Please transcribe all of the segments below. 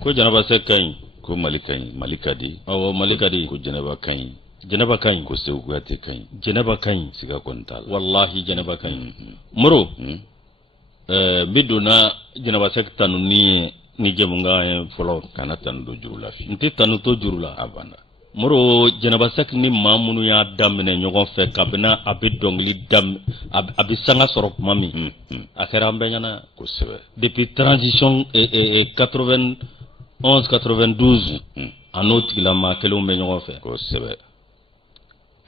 ko janaba se kañ ko malikadi awo malikadi ko janaba kañ ko sewgate kañ janaba kañ siga kontal wallahi janaba kañ moro biduna janaba se tanu ni jemunga folo kana tanu do jurula fi nti tanu to jurula abanda moro janaba sek ni mamunu ya damne ɲɔgɔn fɛ kabina abi dongli dam abi sanga sɔrɔ kuma min a kɛra an bɛɛ ɲɛna kosɛbɛ depuis transition 91 92 a n'o tigilama kelenw bɛ ɲɔgɔn fɛ kosɛbɛ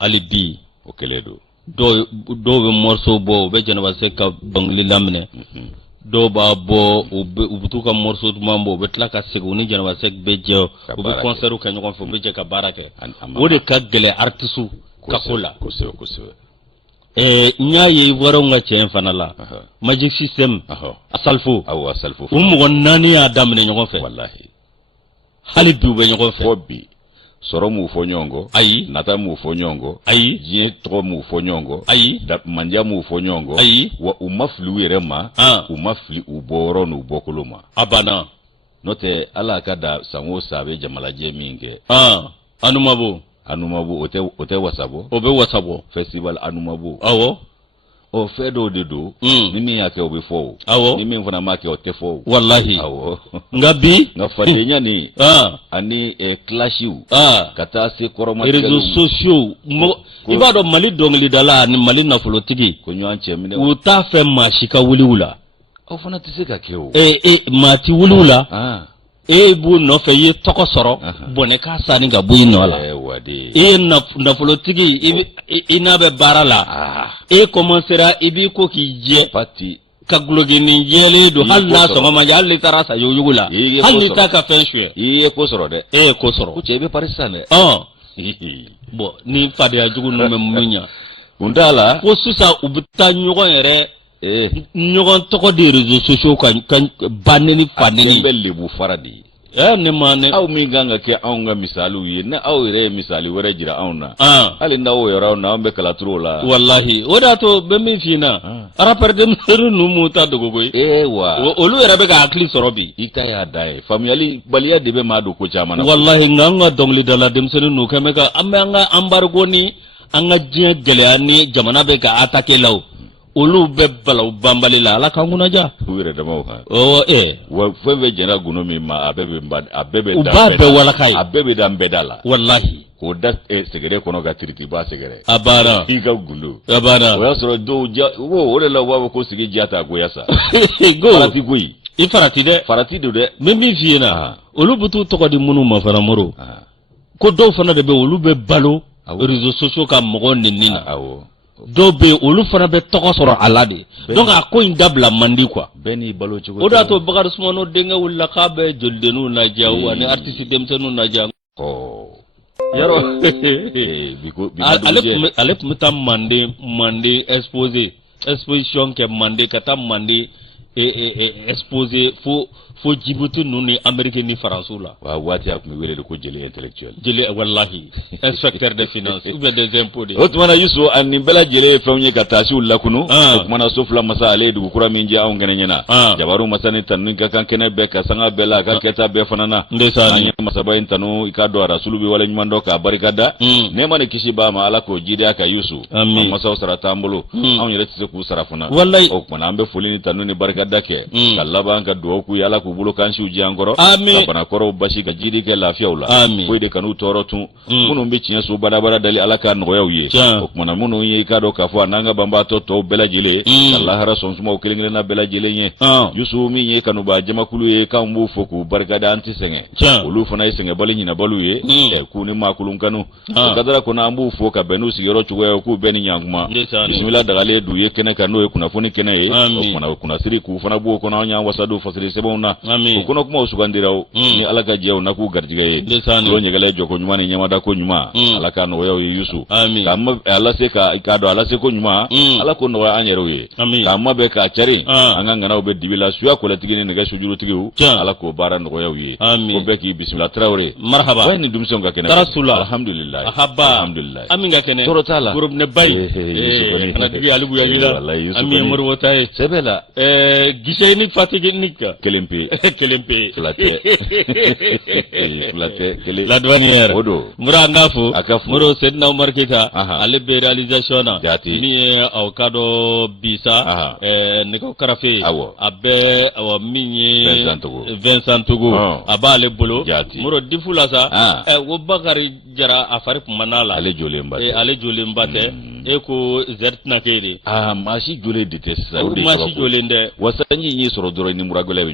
hali bi o kelen dɔw bɛ morceau bɔ u bɛ janaba sek ka dongli laminɛ dɔw b'a bɔ u bɛ t'u ka morceau duman bɔ u bɛ tila ka segin u ni janaba sek bɛ jɛ u bɛ concert kɛ ɲɔgɔn fɛ u bɛ jɛ ka baara kɛ o de ka gɛlɛn artiste ka ko la kosɛbɛ n y'a ye ivoiriyɛnw ka cɛ in fana la Magic System Asalfo u mɔgɔ 4 y'a daminɛ ɲɔgɔn fɛ wallahi hali bi u bɛ ɲɔgɔn fɛ fo bi sɔrɔ m'u fɔ ɲɔgɔn kɔ ayi nata m'u fɔ ɲɔgɔn kɔ ayi diɲɛ tɔgɔ m'u fɔ ɲɔgɔn kɔ ayi mandiya m'u fɔ ɲɔgɔn kɔ ayi wa u ma fili u yɛrɛ ma u ma fili u bɔyɔrɔ n'u bɔkolo ma abana n'o tɛ ala ka da san o san a bɛ jamalajɛ min kɛ Anumabo o tɛ wasabɔ o bɛ wasabɔ festival Anumabo awɔ o fɛn dɔw de don ni min y'a kɛ o bɛ fɔ o awɔ ni min fana m'a kɛ o tɛ fɔ o wallahi awɔ nka bi nka fadenya nin ani classiw ka taa se kɔrɔmatigɛliw réseaux sociaux i b'a dɔn Mali dɔnkilidala ani Mali nafolotigi ko ɲɔgɔn cɛ minɛ u t'a fɛ maa si ka wuli u la aw fana tɛ se ka kɛ o maa ti wuli u la b'u nɔfɛ i ye tɔgɔ sɔrɔ bɔnɛ k'a sanni ka bɔ i nɔ la i ye nafolotigi i n'a bɛ baara la commencera i b'i ko k'i jɛ ka gulogini jɛlen don hali n'a sɔngɔ ma jɛ hali n'i taara sa yugu la hali n'i t'a ka fɛn suɲɛ i ye ko sɔrɔ dɛ ye ko sɔrɔ ko cɛ i bɛ pari sisan dɛ bon ni fadenya jugu ninnu bɛ mun ɲa kun t'a la ko sisan u bɛ taa ɲɔgɔn yɛrɛ ɲɔgɔn tɔgɔ de réseaux sociaux ka baneni faneni bɛ lebu fara de ye ne ma ne aw min kan ka kɛ anw ka misaliw ye ne aw yɛrɛ ye misali wɛrɛ jira anw na hali n'aw yɛrɛ na an bɛ kalaturu la wallahi o de y'a to bɛ min f'i na rappeur denmisɛnnin ninnu m'u ta dogo koyi wa olu yɛrɛ bɛ ka hakili sɔrɔ bi i ta y'a da ye faamuyali baliya de bɛ maa don ko caman na wallahi nka an ka dɔnkilidala denmisɛnnin ninnu kɛn bɛ ka an bɛ an ka embargo ni an ka diɲɛ gɛlɛya ni jamana bɛ ka attaquer la olu bɛ balaw banbali la ala k'an kunnaja u yɛrɛ damaw kan wa fɛn fɛn jɛra gundo min ma a bɛɛ bɛ u b'a bɛɛ walaka ye a bɛɛ bɛ da n bɛɛ da la wallahi k'o da sɛgɛrɛ kɔnɔ ka tiritiba sɛgɛrɛ a banna i ka gundo a banna o y'a sɔrɔ dɔw o de la u b'a fɔ ko sigi diya t'a goya sa farati koyi i farati dɛ farati don dɛ n bɛ min f'i ɲɛna olu bɛ t'u tɔgɔ di minnu ma fana moro ko dɔw fana de bɛ olu bɛ balo réseaux sociaux ka mɔgɔw nɛni na dɔw bɛ olu fana bɛ tɔgɔ sɔrɔ a la de donc a ko in dabila man di quoi bɛɛ n'i balo cogo o de y'a to Bakari Sumano denkɛ wulila k'a bɛ jolidenninw ladiya ani artiste denmisɛnninw ladiya yarɔ ale tun bɛ taa Mande exposition kɛ Mande ka taa Mande exposé fo Djibouti ninnu ni Amérique ni Faransiw la wa waati a tun bɛ wele de ko jeli intellectuel jeli wallahi inspecteur des finances ou bien des impôts de o tuma na Yusu a nin bɛɛ lajɛlen ye fɛnw ye ka taa siw lakunu o tuma na Sofula masa ale ye dugu kura min jɛ anw kɛnɛ ɲɛna Jabaru masa ni tanu ka kan kɛnɛ bɛɛ ka sanga bɛɛ la a ka kɛta bɛɛ fana na an ye masaba in tanu i k'a dɔn Rasulu bɛ wale ɲuman dɔn k'a barikada nɛɛma ni kisi b'a ma ala k'o jidenya ka Yusu an masaw sara t'an bolo anw yɛrɛ tɛ se k'u sara fana o tuma na an bɛ foli ni tanu ni barikada kɛ ka laban ka dugawu k'u ye ala k'u bolo kan siw ji an kɔrɔ ka banakɔrɔw basi ka jidi kɛ lafiyaw la foyi de kan'u tɔɔrɔ tun minnu bɛ tiɲɛ so badabada dali ala ka nɔgɔyaw ye o kumana minnu ye i k'a dɔn k'a fɔ a n'an ka banbaatɔ tɔw bɛɛ lajɛlen ka lahara sɔnsumaw kelen kelenna bɛɛ lajɛlen ye Yusu min ye kanuba jamakulu ye k'anw b'u fɔ k'u barikada an tɛ sɛgɛn olu fana ye sɛgɛnbali ɲinabaliw ye k'u ni maakulun kanu o kadara kɔnɔ an b'u fɔ ka bɛn n'u sigiyɔrɔ cogoya k'u bɛɛ ni ɲankuma bisimila dagalen d'u ye kɛnɛ kan n'o ye kunnafoni kɛnɛ ye o kumana kunnasiri k'u fana b'o kɔnɔ an y'an wasadu fasiri sɛbɛnw na o kɔnɔ kumaw sugandira ni ala ka jɛw na k'u garijɛgɛ ye o ɲɛgɛlɛ jɔko ɲuman ni ɲɛmada ko ɲuman ala ka nɔgɔyaw ye Yusu k'a se k'a dɔn ala se ko ɲuman ala ko nɔgɔya an yɛrɛw ye k'a ma bɛ k'a cari an ka ŋanaw bɛ dibi la suya kɔlɛtigi ni nɛgɛ sujurutigiw ala k'o baara nɔgɔyaw ye ko bɛɛ k'i bisimila Tarawele marhaba wa ni denmisɛnw ka kɛnɛ alhamdulilayi alhamdulilayi an min ka kɛnɛ tɔɔrɔ t'a la gorobinɛ bayi kana digi alibu yalila an min ye Moribo ta ye sɛbɛ la gishe ni fatigi nika kelempe flate la douanière odo mura ngafu akafu muro sedna Umar Keita ale be realisation na ni awkado bisa niko karafe abe awa minyi Vincent Togo abale bolo muro difula sa wo Bakari Jara afari manala ale jolembate eko zertna kede mashi jole detesa mashi jole nde wasanyi nyi soro doro ni muragala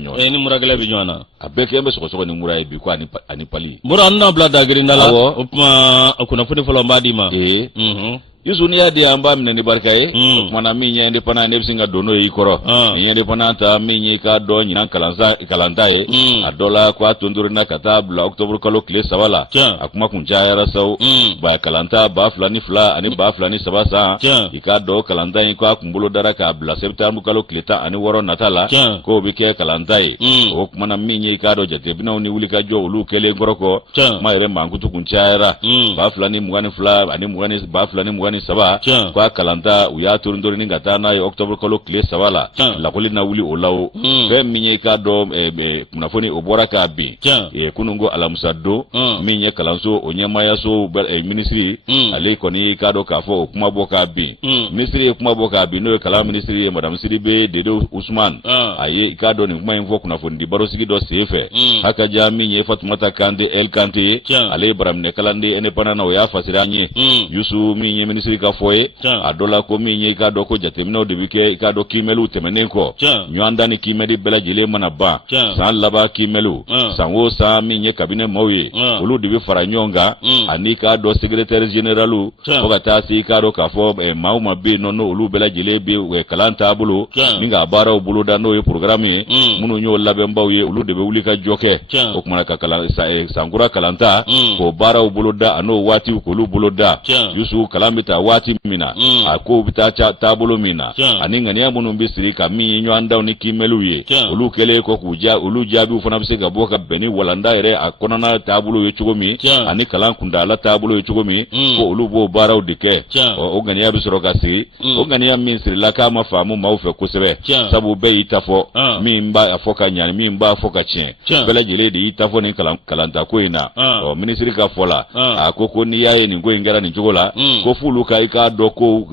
binyona abeke mbe soko ni murai bi ko ani pali mura anna blada grindala opma kuna funi folo mbadima yusu ni adi amba mneni barkaye mana minya ndi pana nebsinga dono yikoro ndi pana ta minya ka do nyina kalantaye adola kwa tunduri na katabla October kalo kile sawala akuma kunja yara saw ba kalanta ba fulani fula ani ba fulani sabasa ikado kalantaye kwa kumbulo dara ka bla September kalo kileta ani woro natala ko bike kalantaye o kuma na minya ka do jate bina ni wulika jo ulu kele goroko maire mangutu kunja yara ba fulani mugani fula ani mugani ba fulani mugani saba kwa kalanta uya turundori ni ngata na October kalo kile sabala la kuli na wuli olawo be minye ka do munafoni obora ka bi kunungo alamusado minye kalanso onyama yaso ministry ale koni ka do kafo kuma boka bi ministry kuma boka bi no kala ministry madam Sidibe Dedo Usman aye ka do ni kuma info kunafoni di baro sigi do sefe haka ja minye Fatumata Kande El Kante ale baramne kalande ene panana o ya fasiranye yusu minye ministry ka foye adola ko minye ka do ko jatemno de bike ka do kimelu temenenko nywanda ni kimedi bela jile mana ba san laba kimelu sanwo sa minye kabine moye ulu de bi fara nyonga ani ka do secrétaire généralu ko gata si ka do ka fo mauma be no ulu bela jile bi we kalanta bulu ninga bara o bulu da no e programme munu nyo labe mbawye ulu de be wuli ka joke o kuma ka kala sangura kalanta ko bara o bulu da ano wati ko lu bulu da yusu kalamita wati mina ako bita tabolo mina aninga ni amunu mbisiri ka mi nywanda ni kimeluye ulu kele ko kuja ulu jabi ufana bisega boka beni walanda ere akona na tabolo yechugomi ani kalan kunda la tabolo yechugomi ko ulu bo bara udike o gani ya bisoro kasi o gani ya minsiri la kama famu maufe kusebe sabu be itafo mi mba afoka nyani mi mba afoka chen bela jele di itafo ni kalanta ko ina o ministry ka fola akoko ni yaye ni ngo ingara ni jogola ko fulu ka ika do ko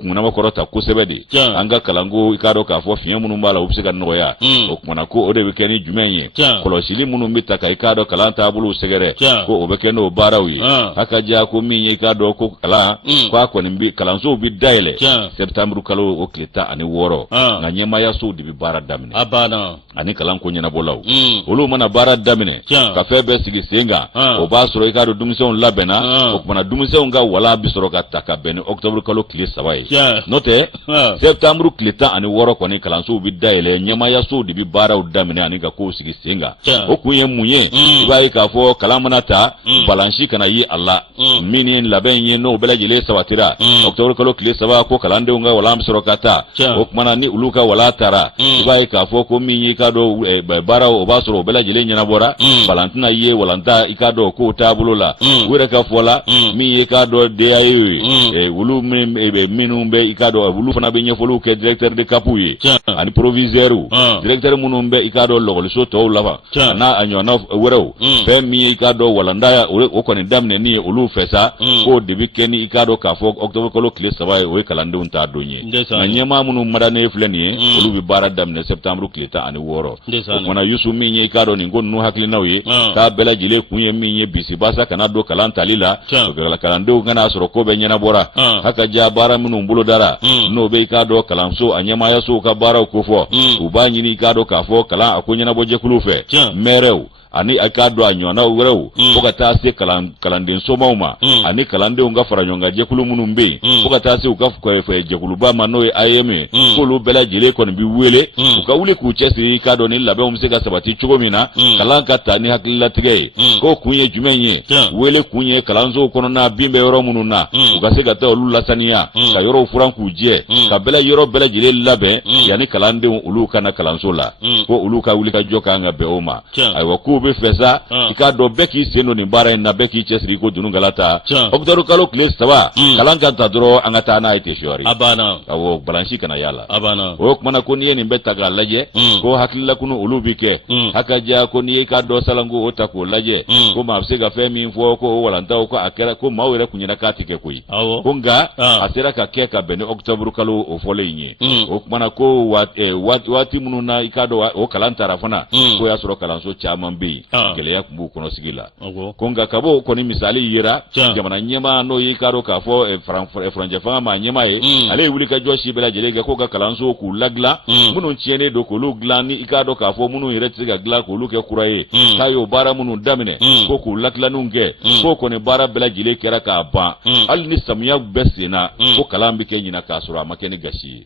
kuna makorota kusebedi anga kalango ika do ka fo fiye munu mbala ubsika noya o kuma ko ode bekeni jumenye kolosili munu mitaka ika do kalanta bulu segere ko obekeno barawi haka ja ko minye ika do ko kala ko nimbi kalanzo bi daile September kalo o kleta ani woro na nyema ya so dibi bara damine abana ani kalan ko nyana bolaw olu mana bara damine ka febe sigi senga o basoro ika do dumison labena o kuma dumison ga wala bisoro ka taka beni October kalo kile sabai note September kleta ani woro ko ni kalanso bi daile nyema ya so dibi bara damine ani ga ko sigi senga o kunye munye bai ka fo kalamana ta balanshi kana yi Allah mini laben yi no bela jile sawatira October kalo kile saba ko kalande unga wala bisoro kata o kuma ni uluka wala tara bai ka fo ko minyi ka do bara o basoro bela jile nyana bora balantina ye walanta ikado ko tabulula wure ka fola minyi ka do de ayi wulu minu be ikado wulu fana be nyefolu ke directeur de kapuye ani proviseuru directeur munu be ikado logol so to lava na anyona wuro be mi ikado walanda o ko ni damne ni ulu fesa ko debi keni ikado ka fo October kolo kile sabai o kalande unta donye na nyema munu madane fleni ulu bi bara damne September kileta ani woro wana yusu mi ikado ni ngonu hakli nawe ka bela jile kunye mi bisi basa kana do kalanta lila kalande ngana soro ko be nyana bora haka ja bara munu mbulo dara no be ka do kalamso anyama ya so ka bara ko fo ubanyi ni ka do ka fo kala akonya na boje kulufe merew ani akado anyona werew foka tase kalanden somauma ani kalande unga faranyonga je kulumunu mbe foka tase ukafu kwa je kuluba manoe ayeme kulu bela jile ko bi wele ukawule ku chesi kado ni labe umsega sabati chugomina kalanka tani hakilla tige ko kunye jumenye wele kunye kalanzo kono na bimbe yoro mununa ukasega ta olulla sania ka yoro furanku je ka bela yoro bela jile labe yani kalande uluka na kalanzola ko uluka wulika joka nga beoma aywa ku k'u bɛ fɛ sa i k'a dɔn bɛɛ k'i sen don nin baara in na bɛɛ k'i cɛsiri ko dunun galata octobre kalo tile 3 kalan ka ta dɔrɔn an ka taa n'a ye Teshuari awɔ balansi kana yala o kumana ko n'i ye nin bɛɛ ta k'a lajɛ ko hakililakunu olu bi kɛ hakaja ko n'i ye k'a dɔ salanko o ta k'o lajɛ ko maa bɛ se ka fɛn min fɔ ko o walantaw ko a kɛra ko maaw yɛrɛ kun ɲɛna k'a ti kɛ koyi ko nka a sera ka kɛ ka bɛn ni octobre kalo o fɔlen in ye o kumana ko waati minnu na i k'a dɔn o kalan taara fana ko y'a sɔrɔ kalanso caman bɛ yen gɛlɛya tun b'u kɔnɔ sigi la ko nka ka bɔ kɔni misali yera jamana ɲɛmaa n'o y'i k'a dɔn k'a fɔ furancɛ fanga maa ɲɛmaa ye ale ye wuli ka jɔ si bɛɛ lajɛlen kɛ k'o ka kalanso k'u ladilan minnu tiɲɛnen don k'olu dilan ni i k'a dɔn k'a fɔ minnu yɛrɛ tɛ se ka dilan k'olu kɛ kura ye k'a y'o baara minnu daminɛ ko k'u ladilanniw kɛ k'o kɔni baara bɛɛ lajɛlen kɛra k'a ban hali ni samiya bɛɛ senna ko kalan bɛ kɛ ɲina k'a sɔrɔ a ma kɛ ni gasi ye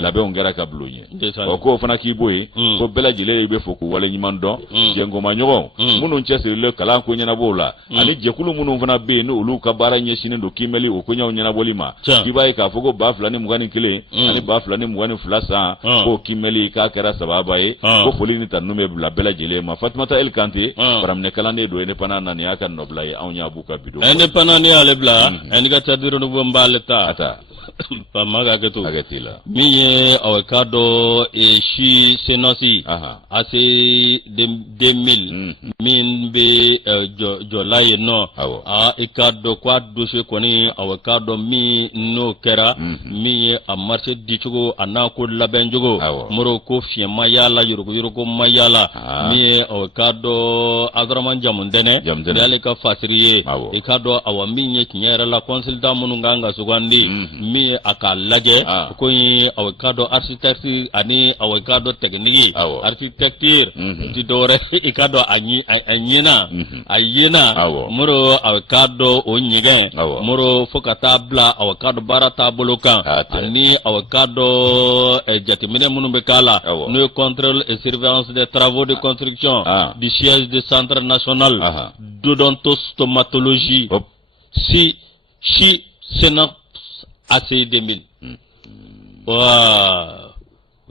labɛnw kɛra ka bulon ye k'o fana k'i bɔ yen ko bɛɛ lajɛlen bɛ fɔ k'u waleɲuman dɔn jɛngɔmaɲɔgɔn minnu cɛsirilen kalan ko ɲɛnabɔw la ani jɛkulu minnu fana bɛ yen n'olu ka baara ɲɛsinnen don kiimɛli o koɲɛw ɲɛnabɔli ma i b'a ye k'a fɔ ko 2021 ani 2022 san k'o kiimɛli k'a kɛra sababa ye ko foli ni tanu bɛ bila bɛɛ lajɛlen ma Fatumata El Kante faraminɛkalanden don indépendant na nin y'a ka nɔbila ye anw y'a b'u ka bidon indépendant ni y'ale bila indicateur de nouveau m'b'ale ta Pamaga keto min ye aw ka dɔ si senasi AC 2000 min bɛ jɔla yen nɔ i ka dɔn ko a dossier kɔni aw ka dɔn min n'o kɛra min ye a marché dicogo a n'a ko labɛn cogo moro ko fiɲɛ ma y'a la yoroko ma y'a la min ye aw ka dɔn Abdramane Jamundɛnɛ n'ale ka fasiri ye i ka dɔn aw min ye tiɲɛ yɛrɛ la consultant minnu kan ka sugandi min ye a ka lajɛ ko ye aw ka dɔn architecture ani aw ka dɔn technique architecture ti dɔwɛrɛ i ka dɔn a yena moro aw ka dɔn o ɲɛgɛn moro fo ka taa bila aw ka dɔn baara taabolo kan ani aw ka dɔn jateminɛ minnu bɛ k'a la n'o ye contrôle et surveillance des travaux de construction du siège du centre national d'odontostomatologie si Sénat AC 2000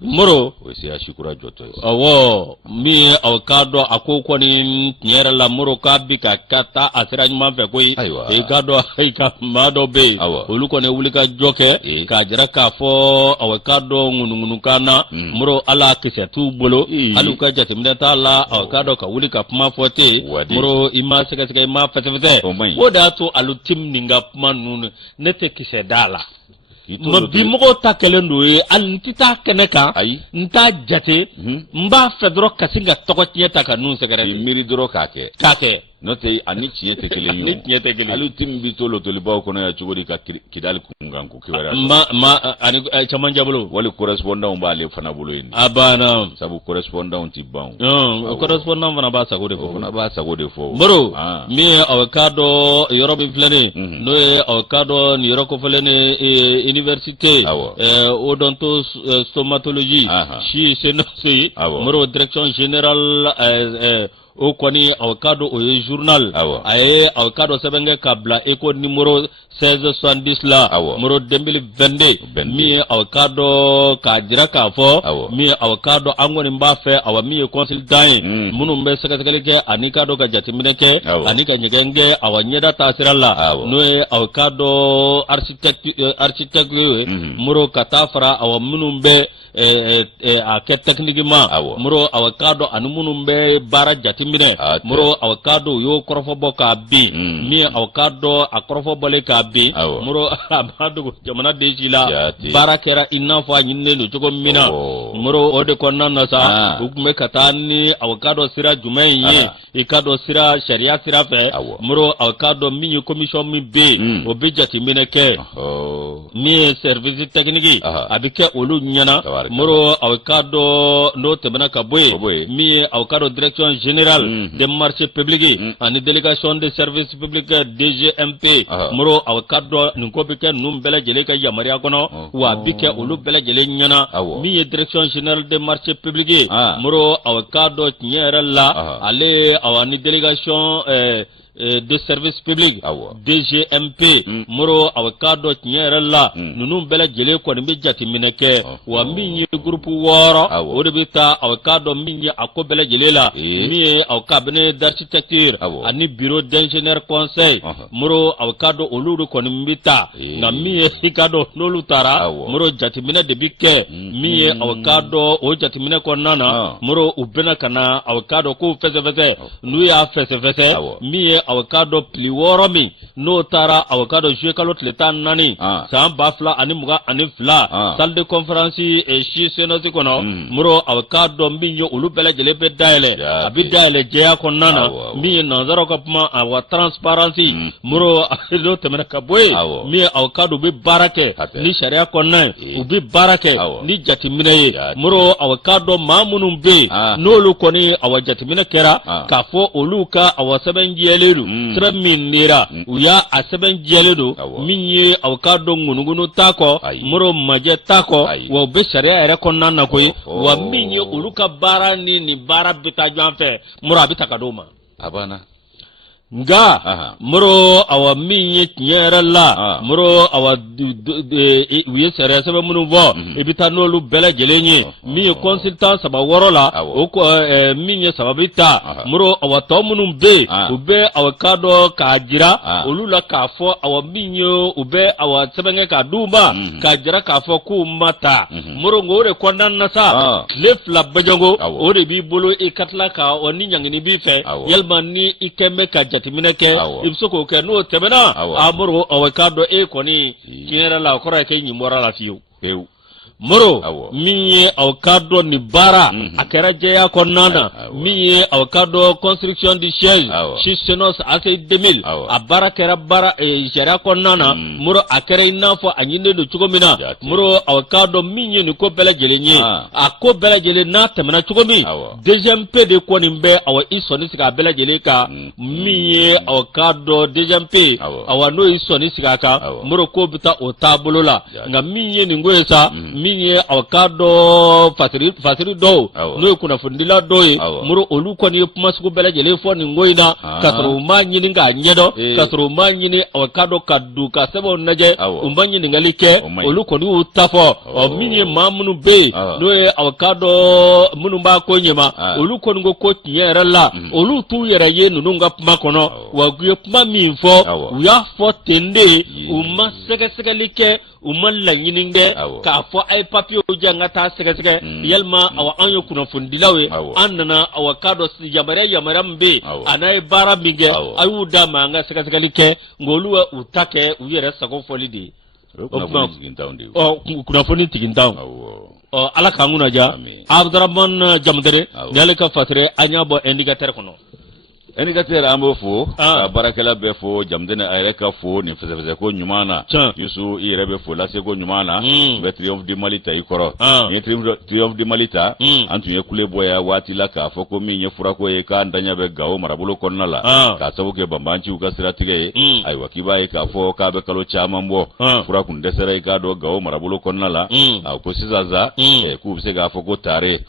moro o se a shukura jɔtɔ ye awɔ min aw ka dɔn a ko kɔni tiɲɛ yɛrɛ la moro k'a bi ka taa a sira ɲuman fɛ koyi i ka dɔn i ka maa dɔ bɛ yen olu kɔni wuli ka jɔ kɛ k'a jira k'a fɔ aw ka dɔn ŋunuŋunukan na moro ala kisɛ t'u bolo hali u ka jateminɛ t'a la aw ka dɔn ka wuli ka kuma fɔ ten moro i ma sɛgɛsɛgɛ i ma fɛsɛfɛsɛ o de y'a to alu tim nin ka kuma ninnu ne tɛ kisɛ d'a la bi mɔgɔw ta kɛlen don ye hali n tɛ taa kɛnɛ kan n t'a jate n b'a fɛ dɔrɔn ka sin ka tɔgɔ tiɲɛ ta ka nun sɛgɛrɛ miiri dɔrɔn k'a kɛ n'o tɛ ani tiɲɛ tɛ kelen ye tiɲɛ tɛ kelen hali tim bi to lotolibaw kɔnɔ yan cogo di ka Kidali kunkan ko kibaruya ani cɛmancɛ bolo wali correspondant b'ale fana bolo yen a banna sabu correspondant ti ban correspondant fana b'a sago de fɔ fana b'a sago de fɔ moro min ye aw ka dɔn yɔrɔ min filɛ nin n'o ye aw ka dɔn nin yɔrɔ kɔfɛlen ni université odontostomatologie si senasi moro direction générale o kɔni aw ka dɔn o ye journal a ye aw ka dɔn sɛbɛn kɛ ka bila éco numéro 1670 la moro 2022 min ye aw ka dɔn k'a jira k'a fɔ min ye aw ka dɔn an kɔni b'a fɛ aw min ye consultant ye minnu bɛ sɛgɛsɛgɛli kɛ ani ka dɔn ka jateminɛ kɛ ani ka ɲɛgɛn kɛ aw ɲɛda taasira la n'o ye aw ka dɔn architecte ye moro ka taa fara aw minnu bɛ a kɛ technique ma moro aw ka dɔn ani minnu bɛ baara jateminɛ moro aw ka dɔn u y'o kɔrɔfɔbɔ k'a bin min aw ka dɔn a kɔrɔfɔbɔlen k'a bin moro a b'a dogo jamana den ci la baara kɛra i n'a fɔ a ɲininen don cogo min na moro o de kɔnɔna na sa u tun bɛ ka taa ni aw ka dɔn sira jumɛn ye i ka dɔn sira sariya sira fɛ moro aw ka dɔn min ye commission min bɛ yen o bɛ jateminɛ kɛ min ye service technique a bɛ kɛ olu ɲɛna moro aw ka dɔn n'o tɛmɛna ka bɔ yen min ye aw ka dɔn direction générale des marchés publics ani délégation des services publics DGMP moro aw ka dɔn nin ko bɛ kɛ ninnu bɛɛ lajɛlen ka yamaruya kɔnɔ wa a bɛ kɛ olu bɛɛ lajɛlen ɲɛna min ye direction générale des marchés publics moro aw ka dɔn tiɲɛ yɛrɛ la ale aw ni délégation de service public DGMP muro awakado nyerella nunu bela jele ko ni jati mineke wa minyi groupe woro o de bita awakado minyi akobela jele la mi awkabne d'architecture ani bureau d'ingénieur conseil muro awakado oluru ko ni bita na mi hikado nolu tara muro jati mina de bikke mi awakado o jati mina ko nana muro ubena kana awakado ko fese nu ya fese mi awakado pli woro mi no tara awakado jekalo tletan nani sam bafla ani muga ani fla salle de conférence e shi senoti kono muro awakado minyo ulu bela jele be daile abi daile jeya ko nana mi nazaro ko puma awa transparency muro lo temena kaboy mi awakado be barake ni sharia ko nan ubi barake ni jatimina ye muro awakado mamunum be no lu koni awajatimina kera kafo oluka awaseben jeledu min nira uya aseben jeledo minye awkado ngunugunu tako muro maje tako wa be sharia ere konna na koy wa minye uluka bara ni bara bita janfe muro abita kadoma abana nga muro awa minye nyeralla muro awa wiye sere sebe munu vo ebita nolu bela jelenye minye consultant saba worola oko minye sababita muro awa to munu be ube awa kado ka jira olula ka fo awa minye ube awa sebenge ka duma ka jira ka fo ku mata muro ngore kondan nasa lef la bajango ore bi bolo e katla ka oni nyangini bi fe yelma ni ikeme ka mineke ibsoko ke no tebena amuro awakado e koni kinera la kora ke nyimora la fiu moro miye awkado ni bara akera jeya konana miye awkado construction di siège shistenos ase 2000 abara kera bara jera konana muro akera inafo anyinde do chugomina muro awkado miye ni ko bela jelenye ako bela jele na temena chugomi deuxième p de ko nimbe awa isoni sika bela jele ka miye awkado deuxième p awa no isoni sika ka muro ko bita o tabulo la nga miye ni ngoyesa minye awkado fasiri do no kuna fundila doye muro olu ko ni pumasuko bela jele fo ni ngoina kasro manyini nga nyedo kasro manyini awkado kaddu ka sebo naje umbanyini ngalike olu ko ni utafo o minye mamunu be no awkado munu ba ko nyema olu ko ngo ko nyerala olu tu yera ye nunu nga puma kono wa guye puma minfo ya fo tende umma sege like umalla nyininge ka fo ay papier ujanga ta sege yelma awa anyo kuna fundilawe annana awakado si yamare mbe anay bara minge ayuda manga sege like ngoluwa utake uyere sako folidi kuna foni tigintaw ala kanguna ja Abdurrahman Jamdere yale ka fatre anyabo indicateur kono indicateur ambo fo barakala be fo jamdene ayre ka fo ni fese ko nyumana yusu irebe fo la se ko nyumana be triomphe de malita ikoro ni triomphe de malita antu ye kule boya wati la ka fo ko minye fura ko e ka ndanya be gawo marabulo konnala ka sabuke bambanci u ka siratige ay wakiba e ka fo ka be kalo chama mbo fura kun desere ka do gawo marabulo konnala ko sizaza ku se ga fo ko tare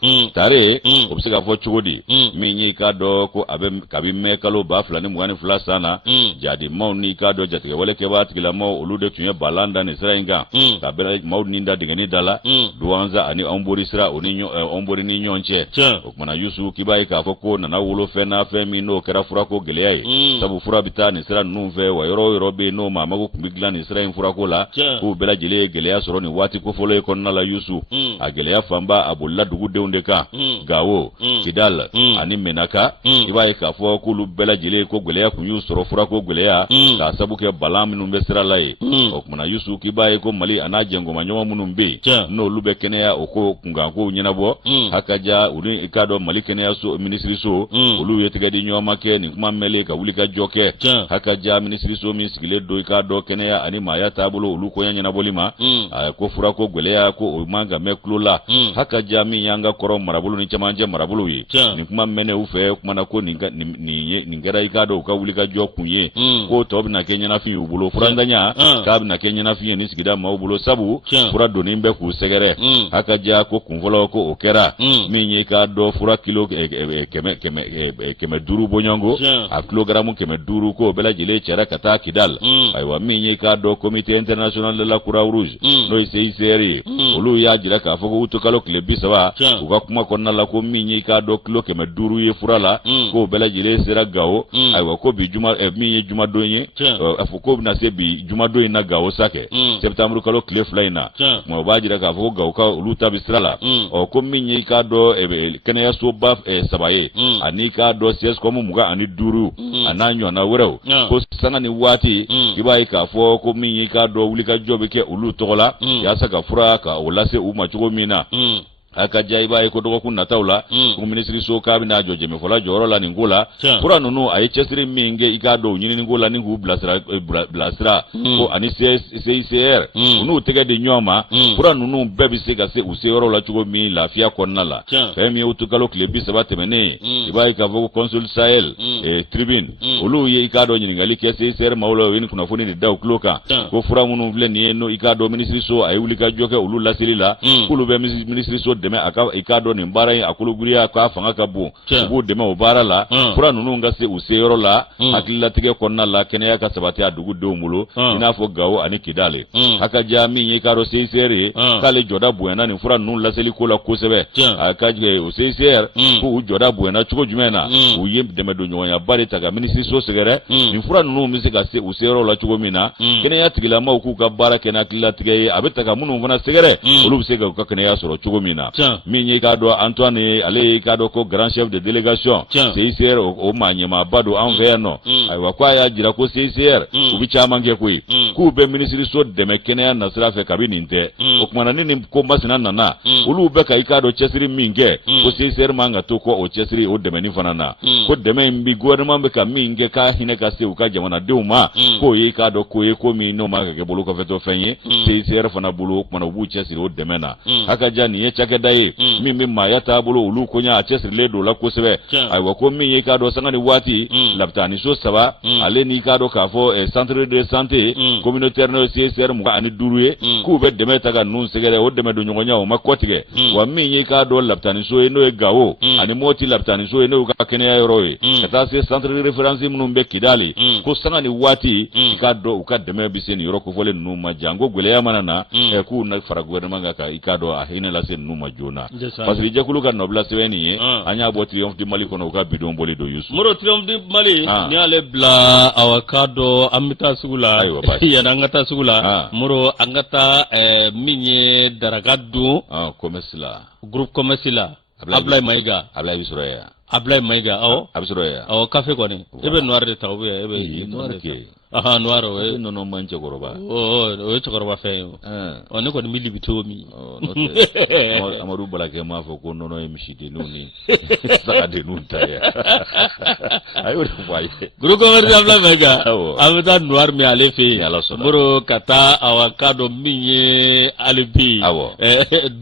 ko se ga fo chugodi minye ka do ko abe kabi mekalo ba fulani mugani fula sana jadi mauni ka do jatike wale ke ba tigila mo ulude kunye balanda ni sirainga ka bela mauni nda digani dala duwanza ani ombori sira oninyo ombori ni nyonche okmana yusu kibai ka foko na wulo fena femi no kera fura ko geleyai sabu fura bitani sira numve wa yoro be no mama ko kumbigla ni sira fura ko la ko bela jele geleya soro ni wati ko folo ko na la yusu a geleya famba abulla dugu deunde ka gawo sidal ani menaka kibai ka fo kulu bela jele ko geleya ku yusoro fura ko geleya ka sabu ke balam nu be sira lai okmana yusu kibai ko mali ana jengo manyoma munum be no lube keneya oko kunga ko nyenabo hakaja uri ikado mali keneya so ministry so ulu yetigadi nyoma ke ni kuma mele ka wulika joke hakaja ministry so mi sigile do ikado keneya ani maya tabulo ulu ko nyenabo lima ko fura ko geleya ko manga meklula hakaja mi yanga koro marabulu ni chamanje marabulu yi ni kuma mene ufe kuma na ko ni nin kɛra i k'a dɔn u ka wuli ka jɔ kun ye ko tɔ bɛna kɛ ɲɛnafin y'u bolo furantanya k'a bɛna kɛ ɲɛnafin ye ni sigida maaw bolo sabu fura donnen bɛ k'u sɛgɛrɛ a ka diya ko kunfɔlɔ ko o kɛra min ye k'a dɔn fura kilo 500 bɔɲɔngo a kilogaramu 500 ko bɛɛ lajɛlen cɛra ka taa Kidal ayiwa min ye k'a dɔn comité international de la croix rouge n'o ye CICR ye olu y'a jira k'a fɔ ko u to kalo tile 30 u ka kuma kɔnɔna la ko min ye k'a dɔn kilo 500 ye fura la ko bɛɛ lajɛlen sera Gawo ayiwa ko bi min ye jumadon ye a fɔ ko bɛna se bi jumadon in na Gawo sa kɛ septembre kalo tile 2 in na o b'a jira k'a fɔ ko Gawo ka olu ta bi sira la ko min ye k'a dɔn kɛnɛyasoba 3 ye ani k'a dɔn CSCOM 25 a n'a ɲɔgɔnna wɛrɛw ko sanga ni waati i b'a ye k'a fɔ ko min ye k'a dɔn wulikajɔ bɛ kɛ olu tɔgɔ la yaasa ka fura ka o lase u ma cogo min na a ka diya i b'a ye ko dɔgɔkun nataw la ko minisiriso k'a bɛna jɔ jɛmɛfɔla jɔyɔrɔ la nin ko la fura ninnu a ye cɛsiri min kɛ i k'a dɔn u ɲinini ko la ni k'u bilasira ko ani CICR u n'u tɛgɛ di ɲɔgɔn ma fura ninnu bɛɛ bɛ se ka se u seyɔrɔ la cogo min lafiya kɔnɔna la fɛn min ye u to kalo tile 30 tɛmɛnen i b'a ye k'a fɔ ko Consul Sahel Tribune olu ye i k'a dɔn ɲininkali kɛ CICR maaw la u ye ni kunnafoni de da u tulo kan ko fura minnu filɛ nin ye n'o i k'a dɔn minisiriso a ye wulikajɔ kɛ olu laseli la k'olu bɛ minisiriso dɛmɛ a ka i k'a dɔn nin baara in a kologiriya k'a fanga ka bon u b'o dɛmɛ o baara la fura ninnu ka se u seyɔrɔ la hakililatigɛ kɔnɔna la kɛnɛya ka sabati a dugudenw bolo i n'a fɔ Gawo ani Kidale a ka diya min ye k'a dɔn CICR ye k'ale jɔda bonyana nin fura ninnu laseli ko la kosɛbɛ a ka o CICR ko u jɔda bonyana cogo jumɛn na u ye dɛmɛ don ɲɔgɔnyaba de ta ka minisiriso sɛgɛrɛ nin fura ninnu bɛ se ka se u seyɔrɔ la cogo min na kɛnɛya tigilamaaw k'u ka baara kɛ hakililatigɛ ye a bɛ ta ka minnu fana sɛgɛrɛ olu bɛ se ka u ka kɛnɛya sɔrɔ cogo min na min ye k'a dɔn Antoine ale ye k'a dɔn ko grand chef de délégation CICR o maa ɲɛmaaba don an fɛ yan nɔ ayiwa ko a y'a jira ko CICR u bɛ caman kɛ koyi k'u bɛ minisiriso dɛmɛ kɛnɛya nasira fɛ kabi nin tɛ o kumana ni nin ko masina nana olu bɛ ka i k'a dɔn cɛsiri min kɛ ko CICR man ka to ko o cɛsiri o dɛmɛni fana na ko dɛmɛ in bi gouvernement bɛ ka min kɛ k'a hinɛ ka se u ka jamanadenw ma k'o ye k'a dɔn ko ye ko min n'o ma ka kɛ bolo kɔfɛtɔ fɛn ye CICR fana bolo o kumana u b'u cɛsiri o dɛmɛ na a ka diya nin ye cakɛda ye min bɛ maaya taabolo olu koɲa a cɛsirilen don la kosɛbɛ ayiwa ko min ye k'a dɔn sanga ni waati lapitaniso 3 ale ni k'a dɔn k'a fɔ centre de santé communautaire n'o CICR 25 ye k'u bɛ dɛmɛ ta ka ninnu sɛgɛrɛ o dɛmɛ don ɲɔgɔnya o ma kɔtigɛ wa min ye k'a dɔn lapitaniso ye n'o ye Gawo ani Moti lapitaniso ye n'o ka kɛnɛya yɔrɔ ye ka taa se centre de référence minnu bɛ Kidali ko sanga ni waati i k'a dɔn u ka dɛmɛ bɛ se nin yɔrɔ kofɔlen ninnu ma janko gɛlɛya mana na k'u na fara gouvernement kan i k'a dɔn a hinɛ lase ninnu ma joona parce que jɛkulu ka nɔbila sɛbɛn nin ye an y'a bɔ Triomphe du Mali kɔnɔ u ka bidon boli don Yusu Moro Triomphe du Mali ni y'ale bila awa k'a dɔn an bɛ taa sugu la yanni an ka taa sugu la Moro an ka taa min ye daraka dun commerce la groupe commerce la Ablaye Mayiga Ablaye bɛ sɔrɔ yan Ablaye Mayiga awɔ a bɛ sɔrɔ yan awɔ café kɔni e bɛ noir de ta ou bien e bɛ noir kɛ noir o ye nɔnɔ man cɛkɔrɔba o ye cɛkɔrɔba fɛn ye ne kɔni bɛ libito min Amadu Balakɛ m'a fɔ ko nɔnɔ ye misidenninw ni sagadenninw ta ye a y'o de fɔ a ye groupe commerce Ablaye Mayiga an bɛ taa noir min ale fɛ yen Moro ka taa awa k'a dɔn min ye ale bi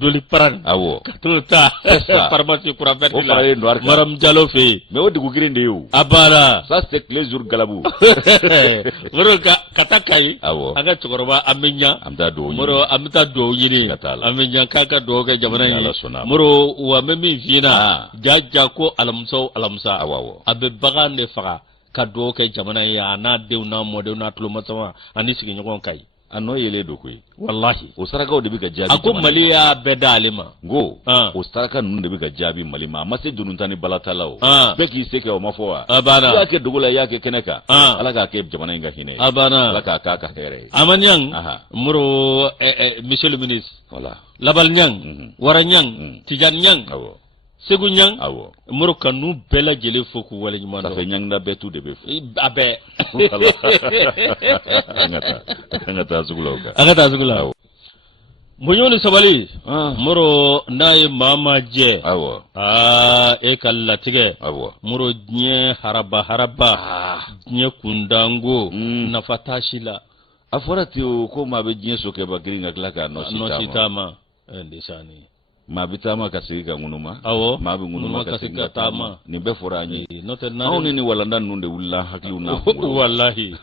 doli paran ka t'o ta pharmacie kura verte la Maram Diallo fɛ yen mais o dugu girin de ye o a banna ça c'est les jours galabu Moro ka taa Kayi an ka cɛkɔrɔba an bɛ ɲa Moro an bɛ taa dugawu ɲini an bɛ ɲa k'a ka dugawu kɛ jamana in ye Moro wa n bɛ min f'i ɲɛna jaja ko alamisa o alamisa a bɛ bagan de faga ka dugawu kɛ jamana in ye a n'a denw n'a mɔdenw n'a tulomasama ani sigiɲɔgɔn Kayi a nɔ yelen don koyi wallahi o sarakaw de bɛ ka jaabi a ko Mali y'a bɛɛ da ale ma ngo o saraka ninnu de bɛ ka jaabi Mali ma a ma se dununta ni balatala o bɛɛ k'i se kɛ o ma fɔ wa a banna i y'a kɛ dogo la i y'a kɛ kɛnɛ kan Ala k'a kɛ jamana in ka hinɛ ye a banna Ala k'a k'a ka hɛrɛ ye a ma ɲan Moro monsieur le ministre voilà Labal ɲan Wara ɲan Tijani ɲan Segu ɲan Moro ka n'u bɛɛ lajɛlen fo k'u waleɲuman dɔn. Safe ɲangina bɛɛ tu de bɛ fo. A bɛɛ. An ka taa sugu la o kan. An ka taa sugu la. Muɲu ni sabali. Moro n'a ye maa ma jɛ. Awɔ. E ka latigɛ. Awɔ. Moro diɲɛ haraba. Diɲɛ kundango. Nafa t'a si la. A fɔra ten o ko maa bɛ diɲɛ sokɛba girin ka tila k'a nɔsi taama. Nɔsi taama. Ndesani. ma bitama ka sigi ka ngunuma awo ma bi ngunuma ka sigi ka tama ni be forani no ni walanda nunde wulla haklu na wallahi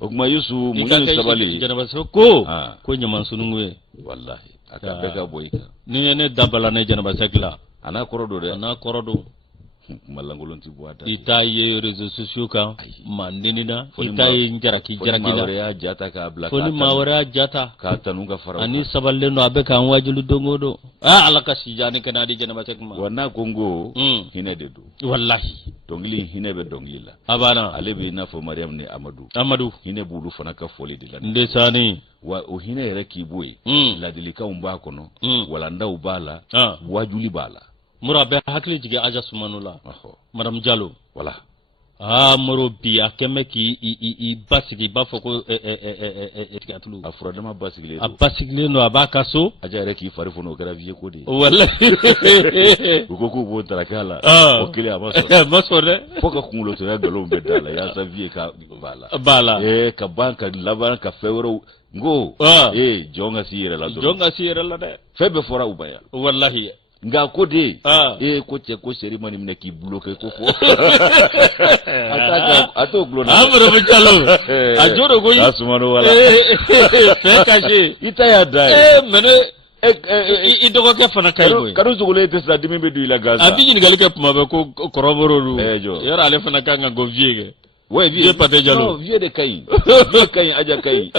o kuma yusu munyu sabali janaba ko nyaman sunungwe wallahi aka beka boyka ni ne dabala ne janaba sekla ana korodo de ana korodo malangolonti boata itaye réseaux sociaux kan mandinina itaye njaraki la mawara jata ka blaka foni mawara jata ka tanunga fara ani saballe no abe kan wajulu dongodo alaka sijane kana di janaba sekma wana kongo hine de do wallahi dongili hine be dongila abana alebi na fo mariam ne amadu hine bulu fana ka foli de la ndesani wa o hine reki boy la dilika umba kono wala ndaw bala wajuli bala murabe hakli jige aja sumanula madam Diallo wala moro bi akeme ki i basigi bafoko tikatulu afrodama basigile basigile no abaka so aja reki fari fono kara vie kodi wala ukoko bo tarakala okile amaso de foka kungulo to ya galo bedala ya sa vie ka bala ka banka laban ka fewro ngo jonga sire la de febe fora ubaya wallahi nga kode ko ceremony mne ki bloqué ko fo ato glona amro bujalo ajoro goyi asumano wala fekaje itaya dai mene idogo ke fana kayo kanu zugule te sa dimi be duila gaza abigi ni galike puma be ko koroboro yara ale fana kanga go viege ouais vieux Pape Diallo non vieux de Kayin vieux Kayin aja Kayin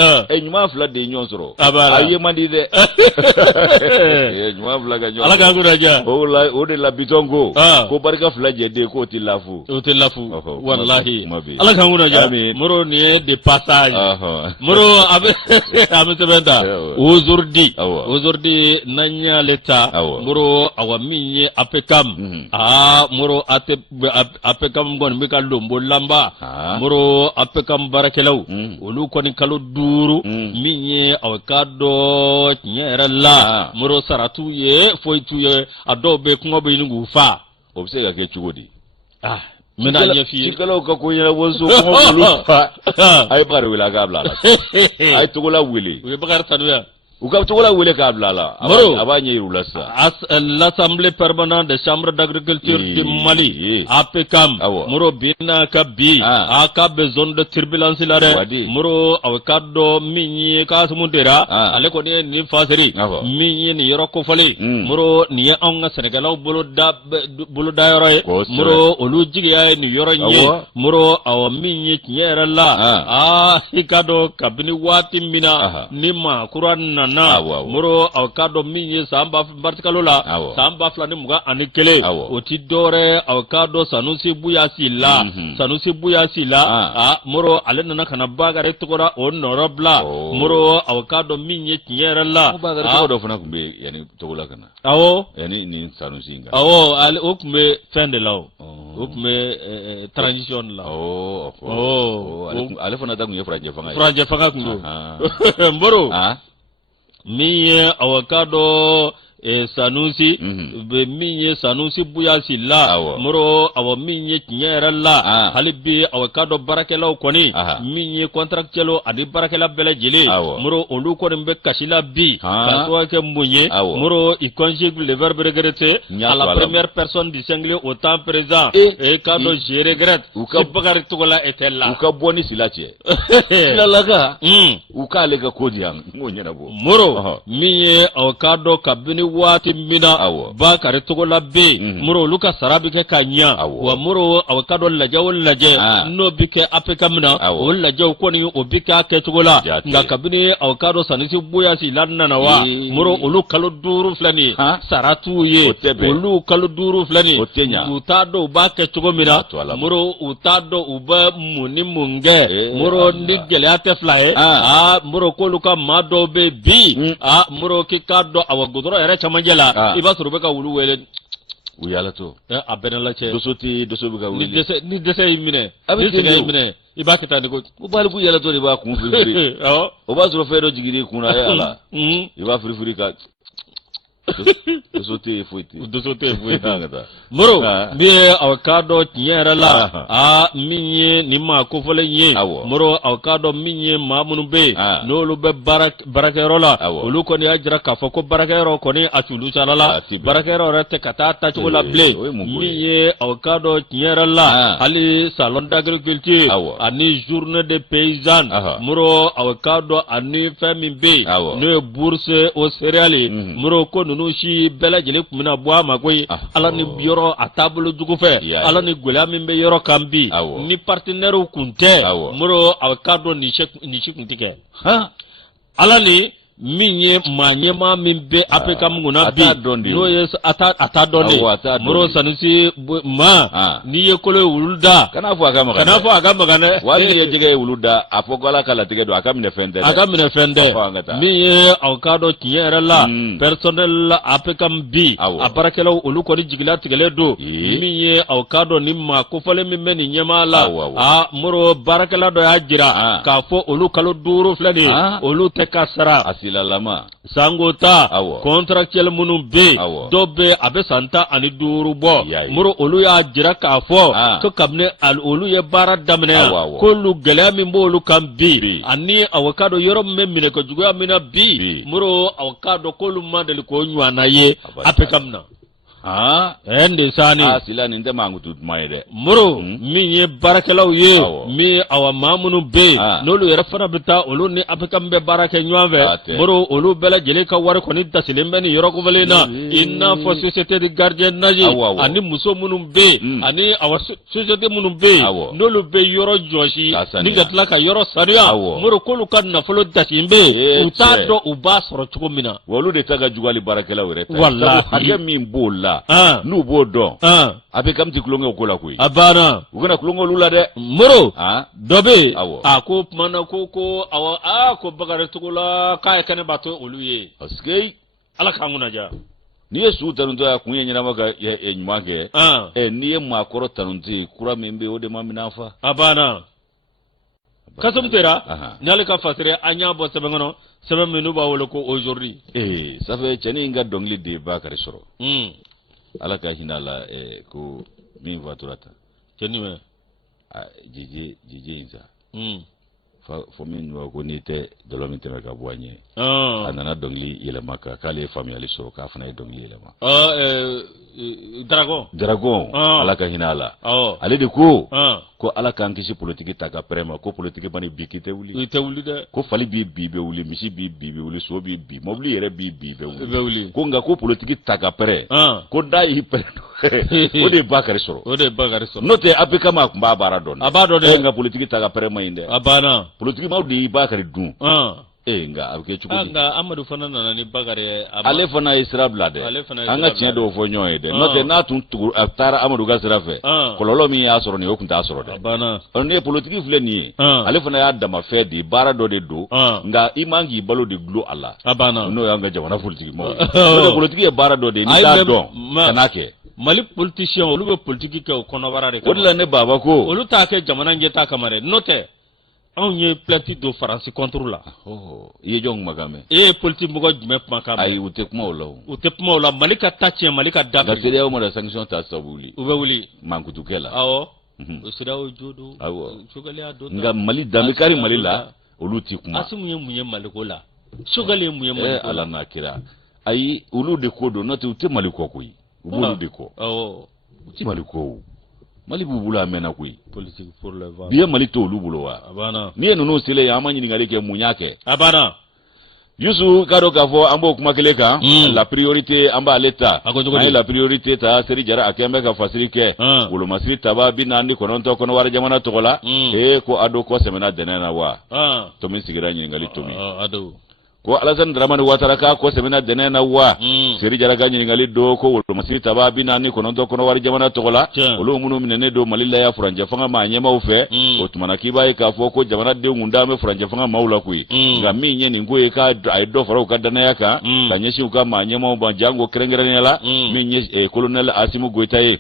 nyuma fla de nyonsoro aye mandi de nyuma fla ga nyonsoro ala ga guraja o de la bitongo ko barka fla je de ko tilafu wallahi ala ga guraja moro ni de passage moro abe sebenda aujourd'hui nanya leta moro awaminye apekam moro apekam gon mi kaldo mbolamba moro apekam barakelaw olu koni kalo duru minye awkado nyeralla moro saratu ye foitu ye adobe kungobe yingu fa obsega ke chugodi mena nyefi kalo ka ko yela wozo ko lu fa ay bar wila gabla ay tugula wili we bakar tanwa Ukaptola wele ka blala abanye irulasa l'Assemblée permanente des chambres d'agriculture du Mali APCAM moro bina kabi aka besoin de turbulence la re moro awkado minyi ka sumundera ale ko ni faseri minyi ni yoroko fali moro ni anga Sénégalaw bolo da yoro moro olu jigi ya ni yoro nyi moro aw minyi nyera la hikado kabini wati mina ni ma Quran moro awkado minye samba bartikalo la samba flani muga anikele oti dore awkado sanusi buyasi la moro alena kana bagare tukora honorable moro awkado minye tinyera la bagare tukora fana kumbe yani tokola kana yani ni sanusi nga ale okumbe fin de lao okumbe transition la ale fana ta kunye franje fanga kundo mboro miye awakado sanusi be minye sanusi buyasi la moro awa minye nyera la halibi awakado barakela koni minye contractuelo adi barakela bele jeli moro olu ko mbe kashila bi kaso ke munye moro i conjugue le verbe regretter à la première personne du singulier au temps présent et kado je regrette uka bagari togola etella uka boni silatie silalaga uka lega kodi yang ngonyana bo moro minye awakado kabini wati mina bakare togola be muro luka sarabi ke kanya wa muro awkado laje no bike apeka mina o laje ko ni o bika ke togola nga kabini awkado sanisi boya si lanna na wa muro olu kalo duru flani saratu ye olu kalo duru flani utado ba ke togo mina muro utado uba muni munge muro nigele ate flae muro ko luka mado be bi muro kikado awagodoro ere chamanjela iba surubeka wulu wele uyala to abenala che doso buga wele ni dese imine imine iba kitande ko ubali bu yala to iba kun firi o ba suro fedo jigiri kuna yala iba firi ka doso te foiti moro bi awkado tinyera la minye ni ma ko fole yin moro awkado minye mamunu be no lu be barakero la olu ko ni ajira ka fo ko barakero ko ni atulu chalala barakero rete kata ta chula ble minye awkado tinyera la ali salon d'agriculture ani journée des paysans moro awkado ani fami be no bourse au céréales moro ko nunu shi bela jele kumina bwa makoy ala ni yoro atabulu jugufe ala ni gulami be yoro kambi ni partenaire kunte moro awkado ni shikuntike ala ni minye manyema mimbe apeka munguna bi no yes ata dondi moro sanusi ma ni yekole wuluda kana fo agama kana wali ye jege wuluda afogola kala tige do akamine fende minye awkado tinyera la personnel apeka mbi aparakela ulu ko jigila tigele do minye awkado ni ma ko fole mimme ni nyema la moro barakela do ajira ka fo ulu kalo duru flani ulu tekasara lama sangota contractuel munu be dobe abe santa ani duru bo muro olu ya jira ka fo to kabne al olu ye bara damne ko lu gelami mbolu kambi ani awakado yoro memmine ko jugo amina bi muro awakado ko lu mandel ko nywana ye ape kamna ende sani sila ninde mangutu maide muro minye barakelaw ye mi awa mamunu be nolu yera fana bita olu ni apekam be barake nywanve muro olu bela jele ka war ko ni tasilembe ni yoro ko velena inna fo société de gardien naji ani muso munum be ani awa société munum be nolu be yoro joshi ni gatla ka yoro saria muro ko lu kan na folo tasimbe utado ubasoro chukomina wolu de taga jugali barakelaw reta wallahi hade min bola nu bo don abe kam ti kulongo ko la koy abana ugana kulongo lula de moro dobe ko mana ko awa ko bagare tukula kay kane bato oluye askei ala kanguna ja ni yesu tanunto ya kunye nyina maka e nyumake ni ye makoro tanunti kura membe ode maminafa abana kasum tera nyale ka fasire anya bo sebengono sebe menu ba wolo ko aujourd'hui ça fait cheni nga dongli de bakari soro ala ka hinala ko min vaturata cheni me jiji inza fo min wa ko nite dolomite na kabwanye anana dongli ile maka kale family soro ka fana dongli ile ma dragon ala ka hinala ale de ko ala kan kisi politique taka prema ko politique bani bikite wuli de ko fali bi wuli misi bi wuli so bi mobili yere bi wuli ko nga ko politique taka pre ko dai pre o de bakari soro note apika ma kumba bara don nga politique taka prema inde abana politique ma di bakari dun nga abike chuko nga amadu fana na ni bagare ale fana isra blade anga tien do fo nyoy de note na tun tara amadu gasra fe kololo mi ya soro ni okunta soro de bana on ne politique fle ni ale fana ya dama fe di bara do de do nga imangi balo de glo ala abana no ya nga jamana politique mo no politique bara do de ni da don tanake mali politicien olu be politique ke kono barare ko la ne baba ko olu ta ke jamana ngeta kamare note on ye plati do France contre la ye jong magame politique mo jume makame ay ute kuma wala malika tachi malika dafa da sede mo da sanction ta sabuli ube wuli mankutukela sida o jodo sogale ado nga mali damikari mali la oluti kuma asumu ye munye malikola sogale munye malikola ala na kira ay ulu de kodo note ute maliko koyi ulu de ko uti maliko mali bubula mena koyi politique pour le vent bien mali to lubulo wa abana ni enu sele ya manyi ngale ke munyake abana yusu kado kafo ambo kuma keleka la priorité amba leta la priorité ta seri jara akembe ka fasirike wolo masiri taba binandi kononto kono wara jamana tokola ko ado ko semena denena wa to min sigira ngali to mi ado ko alasan dramani watara ka ko semena denena wa seri jara ganyi ngali do ko wolo masiri taba binandi kononto kono wara jamana tokola wolo munu minene do malilla ya furanje fanga ma nyema ufe o tumana kibai ka fo ko jamana de ngunda me furanje fanga maula kui nga minye ni ngoye ka ay do fara ka dana yaka kanyeshi ka ma nyema ba jango krengerane la minye colonel Asimu Goitaye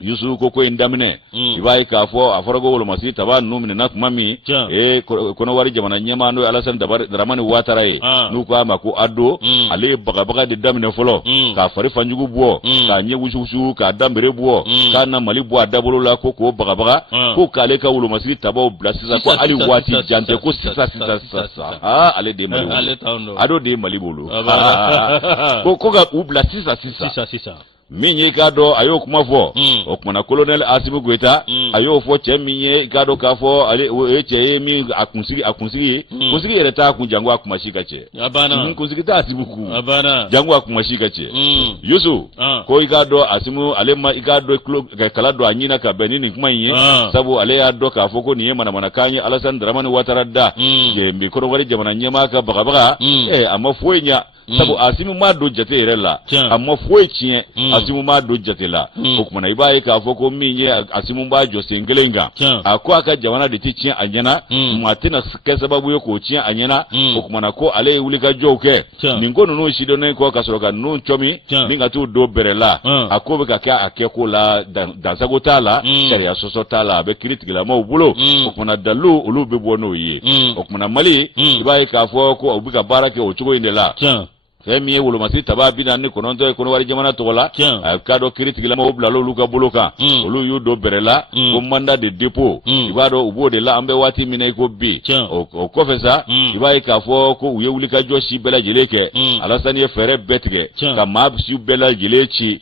yusu ko indamine ibai ka fo aforogo wolo masi taba numine na kuma mi kono wari jamana nyema no alasan daramani wataraye nu ko ama ko addo ale baga de damine folo ka fari fanjugu buo ka nyewusu ka dambere buo ka na mali buo adabolo la ko baga ko kale ka wolo masi taba blasisa ko ali wati jante ko sisa ale de mali ado de mali bolo ko ga blasisa minye kado ayo kuma fo o kuma na colonel Asimu Goita ayo fo che minye kado ka fo ale che mi akunsigi ereta ku jango akuma shika che abana kunsigi ta Asibuku abana jango akuma shika che yusu ko ikado Asimu ale ma ikado kala do anyina ka benini kuma yin sabu ale ya do ka fo ko niye mana kanye Alasan Dramani Ouattara da ye mi ko wari jamana nyema ka baga amma fo nya sabu Asimu ma do jate irela amma fo chien Asimu ma do jate la o kuma na ibaye ka fo ko minye Asimu ba jo sengelenga ako aka jamana de tichien anyana matina ke sababu yo ko chien anyana o kuma na ko ale wulika joke ningo no shido ne ko kasoroka no chomi ninga tu do berela ako be ka ake ko la dansago la sharia soso tala be kritikila mo bulo o kuma na dalu ulu be bono yi o kuma na mali ibaye ka fo ko obuka barake o chugo indela femi wolo masi taba bina ni kono wari jamana tola kado kritikila mo bla lo luka boloka olu yudo berela ko manda de depot ibado ubo de la ambe wati mina ko bi o kofesa ibai ka fo ko uye wulika joshi bela jeleke Alasani e fere betige ka mab si bela jelechi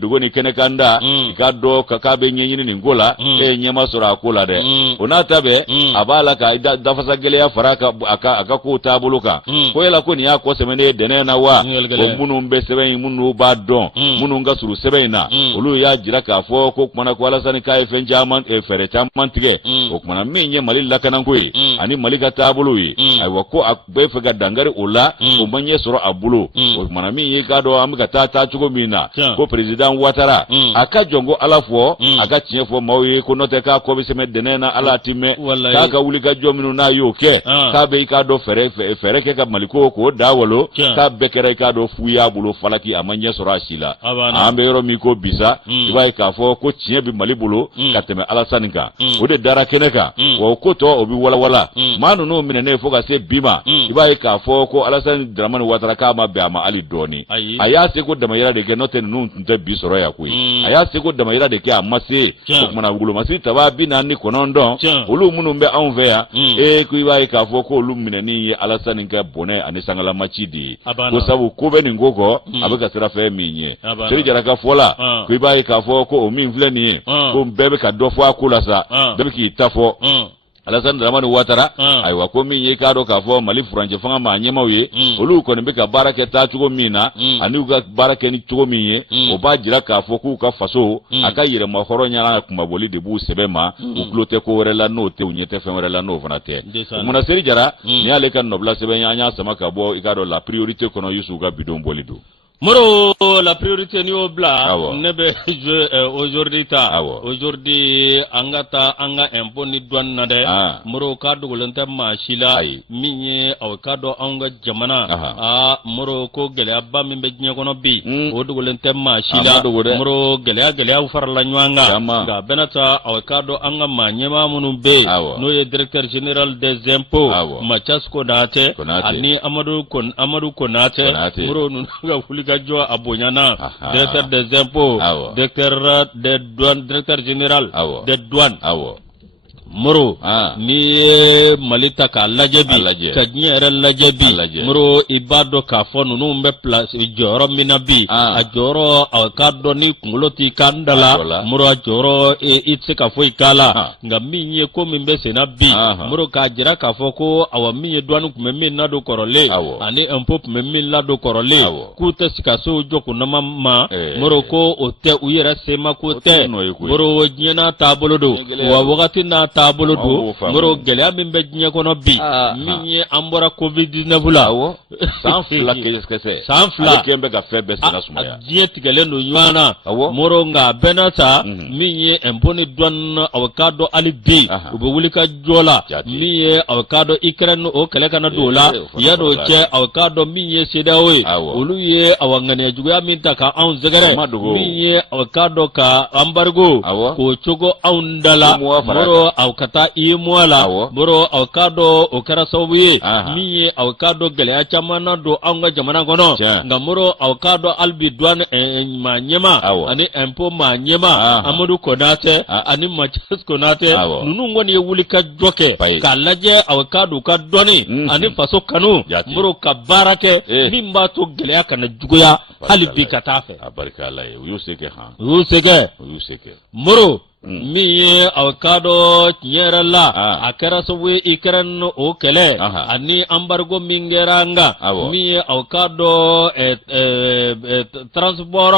dogo ni kene kanda ikado kakabe nyenyini ni ngola nyema sora kola de onata be abala ka dafasa gele ya faraka aka ko tabuluka ko yela ko ni ya ko semene denena wa munu mbe sebe munu ba don munu nga suru sebe na olu ya jira ka fo ko kuma ko Alasani ka efen jaman e fere chaman tige o kuma minye mali lakana ko ani mali ka tabulu yi ay wako akbe fega dangare ola o manye soro abulu o kuma minye ka do am ka ta chugo mina ko president Ouattara aka jongo alafo aka tie fo mawi ko note ka ko biseme denena ala time ka wuli ka jominu na yoke ka be ka do fere ke ka maliko ko dawolo ka bekere ka do fuya bulu falaki amanye soro asila ambe yoro mi ko bisa ibai ka fo ko tie bi malibulo ka teme Alasani ka o de dara keneka wo ko to obi wala manu no mine ne fo ka se bima ibai ka fo ko Alasani Dramani Ouattara ka ma be ama ali doni aya se ko dama yara de ke note nun tunte bi soro ya kui aya se ko dama yara de ke amase ko mana bulo masi taba bina ni konondo olu munu be anve ya ko ibai ka fo ko olu mine ni Alasani ka bone ani sangala machidi ko sabu ko be ni ngoko abeka sira fe minye seri jara ka fola ko ibai ka fo ko o min vle ni ko bebe ka do fo akula sa bebe ki tafo Alasani Dramani Ouattara aywa ko minye ka do ka fo mali franje fanga ma nyema wi olu ko ne be ka barake ta chugo mina ani ga barake ni chugo minye o ba jira ka fo ku ka faso aka yire ma horonya na kuma boli de bu sebema o klote ko rela no te unyete fe rela no vanate muna seri jara ni ale kan nobla sebenya anya sama ka bo ikado la priorité kono yusu ga bidon bolido Moro, la priorité ni obla nebe aujourd'hui anga impôt ni douane na de moro ka dugulante mashila minye aw ka do anga jamana moro ko gele abba min be nyen kono bi o dugulante mashila moro gele u farla nywanga ga benata aw ka do anga manyema munum be no ye directeur général des impôts Mathias Konate ani Amadou Konate moro nu ga gajo abonyana directeur des impôts directeur des douanes directeur général des douanes moro ni malita ka lajebi ka nyere lajebi moro ibado ka fonu no mbe place joro minabi a joro ka do ni kumuloti kandala moro a joro itse ka foi kala nga minye ko mbe senabi moro ka jira ka foko awa minye douane kumemi na do korole ani impôt kumemi la do korole ku te sikaso joku na mama moro ko ote uyera sema ko te moro nyena tabolodo wa wakati na taabolo do moro gɛlɛya min bɛ diɲɛ kɔnɔ bi min ye an bɔra covid-19 la san fila kɛsɛ san fila kɛn bɛ ka fɛn bɛɛ sɛnɛ sumaya diɲɛ tigɛlen don ɲɔgɔn na moro nka bɛɛ n'a ta min ye impôt ni douane aw k'a dɔn hali bi u bɛ wuli ka jɔ la min ye aw k'a dɔn Ukraine o kɛlɛ kana don o la yadɔ cɛ aw k'a dɔn min ye CEDEAO ye olu ye aw ŋaniya juguya min ta ka anw sɛgɛrɛ min ye aw k'a dɔn ka embargo k'o cogo anw da la moro aw ka taa UEMOA la moro aw k'a dɔn o kɛra sababu ye min ye aw k'a dɔn gɛlɛya caman na don anw ka jamana kɔnɔ nka moro aw k'a dɔn hali bi douane maa ɲɛma ani impôt maa ɲɛma Amadu Konate ani Mathias Konate ninnu kɔni ye wuli ka jɔ kɛ k'a lajɛ aw k'a dɔn u ka dɔnni ani faso kanu moro ka baara kɛ min b'a to gɛlɛya kana juguya hali bi ka taa fɛ a barika Ala ye u y'u se kɛ u y'u se kɛ moro min ye aw k'a dɔn tiɲɛ yɛrɛ la a kɛra sababu ye Ukraine o kɛlɛ ani embargo min kɛra an kan min ye aw k'a dɔn transport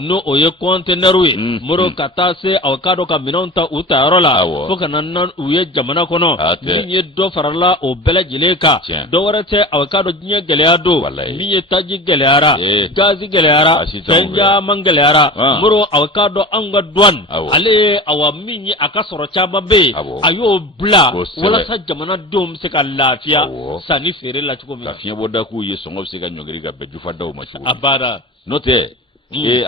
n'o o ye conteneur ye moro ka taa se aw k'a dɔn ka minɛnw ta u ta yɔrɔ la fo ka na u ye jamana kɔnɔ min ye dɔ farala o bɛɛ lajɛlen kan dɔ wɛrɛ tɛ aw k'a dɔn diɲɛ gɛlɛya don min ye taji gɛlɛyara gazi gɛlɛyara fɛn caman gɛlɛyara moro aw k'a dɔn an ka douane ale awa min ye a ka sɔrɔ caman bɛ yen a y'o bila walasa jamanadenw bɛ se ka lafiya sanni feere la cogo min na. ka fiɲɛ bɔ da k'u ye sɔngɔ bɛ se ka ɲɔgiri ka bɛn jufa daw ma cogo min. a banna. n'o tɛ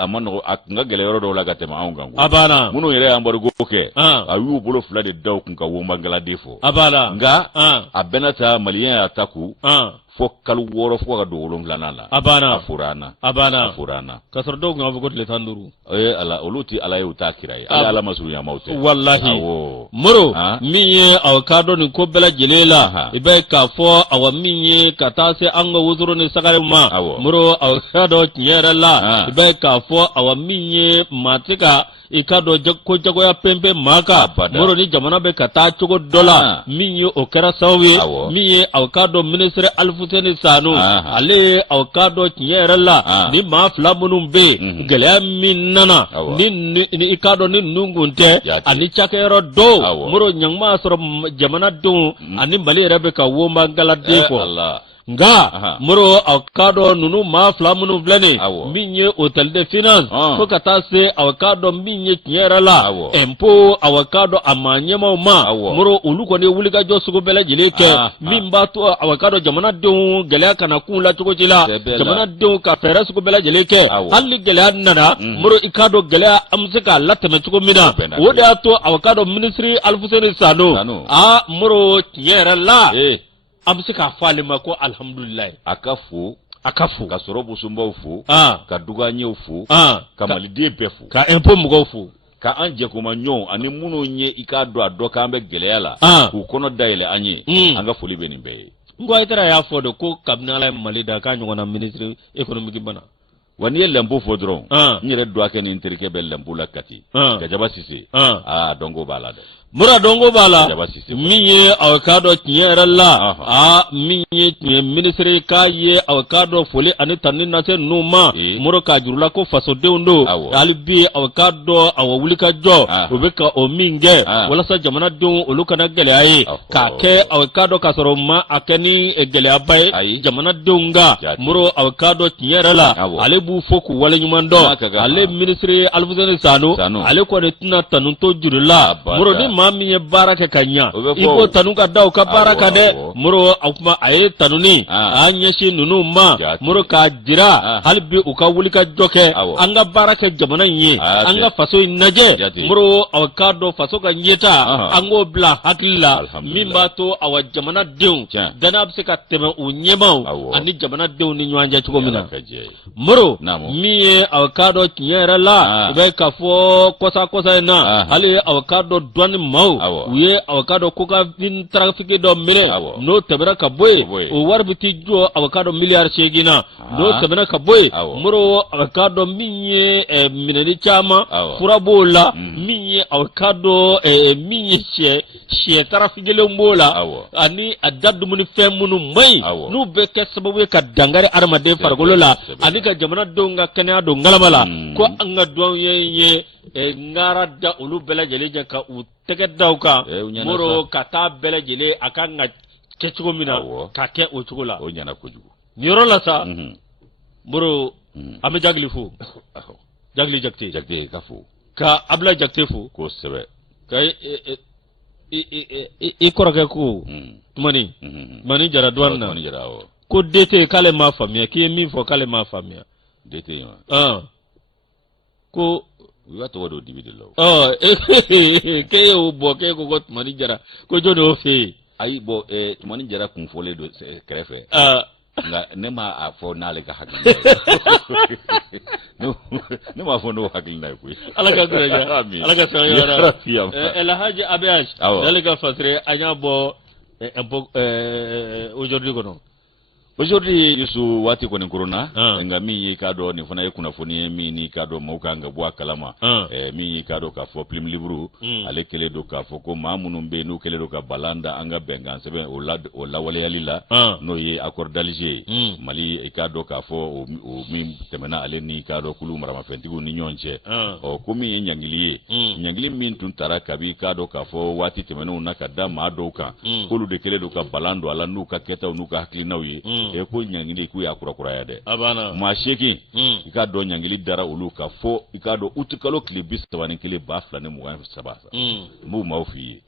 a ma nɔgɔ a kun ka gɛlɛ yɔrɔ dɔw la ka tɛmɛ anw kan. a banna. minnu yɛrɛ y'an embargo kɛ a y'u bolo fila de da u kun ka womangaladen fɔ. a banna. nka a bɛɛ n'a ta maliyɛn y'a ta kun. fo kalo 6 fo ka don 7 la. a banna. a fɔra an na. a banna. a fɔra an na. ka sɔrɔ dɔw kun b'a fɔ ko tile 15. ala olu tɛ ala ye u t'a kira ye. ala ma surunya maaw tɛ. walahi. moro min ye aw k'a dɔn nin ko bɛɛ lajɛlen la i bɛ k'a fɔ awa min ye ka taa se an ka wotoro ni sagare ma moro aw k'a dɔn tiɲɛ yɛrɛ la i bɛ k'a fɔ awa min ye maa tɛ ka i ka dɔn ko jagoya pɛnpɛn maa kan moro ni jamana bɛ ka taa cogo dɔ la min ye o kɛra sababu ye min ye aw k'a dɔn ministre Alfuseni Sanu ale ye aw k'a dɔn tiɲɛ yɛrɛ la ni maa fila minnu bɛ yen gɛlɛya min nana ni i k'a dɔn ni ninnu kun tɛ ani cakɛyɔrɔ dɔw moro ɲanguma sɔrɔ jamanadenw ani Mali yɛrɛ bɛ ka womangaladen fɔ. nga moro aw k'a dɔn ninnu maa fila minnu filɛ nin min ye hôtel de finance fo ka taa se aw k'a dɔn min ye tiɲɛ yɛrɛ la impôt aw k'a dɔn a maa ɲɛmaw ma moro olu kɔni ye wulikajɔ sugu bɛɛ lajɛlen kɛ min b'a to aw k'a dɔn jamanadenw gɛlɛya kana kun la cogo ci la jamanadenw ka fɛɛrɛ sugu bɛɛ lajɛlen kɛ hali ni gɛlɛya nana moro i k'a dɔn gɛlɛya an bɛ se k'a latɛmɛ cogo min na o de y'a to aw k'a dɔn ministre Alfuseni Sanu moro tiɲɛ yɛrɛ la an bɛ se k'a fɔ ale ma ko alhamdulilayi. a ka fo. ka sɔrɔ busumbaw fo. ka dugaɲɛw fo. ka maliden bɛɛ fo. ka impôt mɔgɔw fo. ka an jɛkomaɲɔgɔnw ani minnu ye i k'a dɔn a dɔ k'an bɛ gɛlɛya la. k'u kɔnɔ dayɛlɛ an ye. an ka foli bɛ nin bɛɛ ye. n ko Ayidara y'a fɔ de ko kabini Ala ye Mali da k'a ɲɔgɔnna ministre économique bana. wa n'i ye lɛnpo fɔ dɔrɔn. n yɛrɛ dɔgɔkɛ ni n terikɛ bɛ lɛnpo la Kati. Gajaba Sise. dɔnko b'a la dɛ. mura dɔnko b'a la min ye aw k'a dɔn tiɲɛ yɛrɛ la min ye tiɲɛ ministre k'a ye aw k'a dɔn foli ani tani na se ninnu ma moro k'a jurula ko fasodenw don hali bi aw k'a dɔn aw wulikajɔ u bɛ ka o min kɛ walasa jamanadenw olu kana gɛlɛya ye k'a kɛ aw k'a dɔn k'a sɔrɔ ma a kɛ ni gɛlɛyaba ye jamanadenw kan moro aw k'a dɔn tiɲɛ yɛrɛ la ale b'u fo k'u waleɲuman dɔn ale ministre Alfuseni Sanu ale kɔni tɛna tanu to juru la moro ni maa min ye baara kɛ ka ɲa i b'o tanu ka da u ka baara kan dɛ moro a kuma a ye tanuni a ɲɛsin ninnu ma moro k'a jira hali bi u ka wuli ka jɔ kɛ an ka baara kɛ jamana in ye an ka faso in lajɛ moro aw k'a dɔn faso ka ɲɛta an k'o bila hakili la min b'a to aw jamanadenw danaya bɛ se ka tɛmɛ u ɲɛmaw ani jamanadenw ni ɲɔgɔn cɛ cogo min na moro min ye aw k'a dɔn tiɲɛ yɛrɛ la u bɛ ka fɔ kɔsa in na hali aw k'a dɔn dɔnni maaw u ye aw k'a dɔn cocaïne trafic dɔ minɛ n'o tɛmɛna ka bɔ yen o wari bɛ t'i jɔ aw k'a dɔn miliyari 8 na n'o tɛmɛna ka bɔ yen moro aw k'a dɔn min ye minɛni caman fura b'o la min ye aw k'a dɔn min ye sɛ trafiquelenw b'o la ani a da dumunifɛn minnu man ɲi n'u bɛ kɛ sababu ye ka dankari adamaden farikolo la ani ka jamanadenw ka kɛnɛya don ngalama la ko an ga duwan ye ngara da ulu bela jele je ka u tege dauka moro kata bela jele akan ga kechugo mina ka ke o chugula o nyana ko jugo nyoro la sa moro ame jagli fu jagli jakte ka fu ka abla jakte fu ko sebe ka i korake ko mani jara duwan na ko dete kale ma famiya ki min fo kale ma famiya dete ko wa to wado dibi de law ke o bo ke ko got mani jara ko jodo fe ay bo mani jara kun fole do krefe nga ne ma afo nale ka hakil ne ma fo no hakil na ko alaka guraja alaka sayara el haji abiaj dalika fasre anya bo aujourd'hui yusu wati ko ne corona nga mi yi kado ni fana yakuna foni mi ni kado mauka nga bwa kalama mi yi kado ka fo plim libru ale kele do ka fo ko mamunu be no kele do ka balanda anga bengan sebe o la wale yalila no ye accord d'Alger mali e kado ka fo o mi temena ale ni kado kulu marama fentigo ni nyonche o komi nyangili min tun tara kabi kado ka fo wati temena unaka da ma do ka kulu de kele do ka balando ala nu ka keta nu ka haklinawi e ko nyangili ku ya kura ya de abana ma sheki ka do nyangili dara ulu ka fo ka do utukalo klibis tabani kile ba flane mu wan sabasa mu mawfi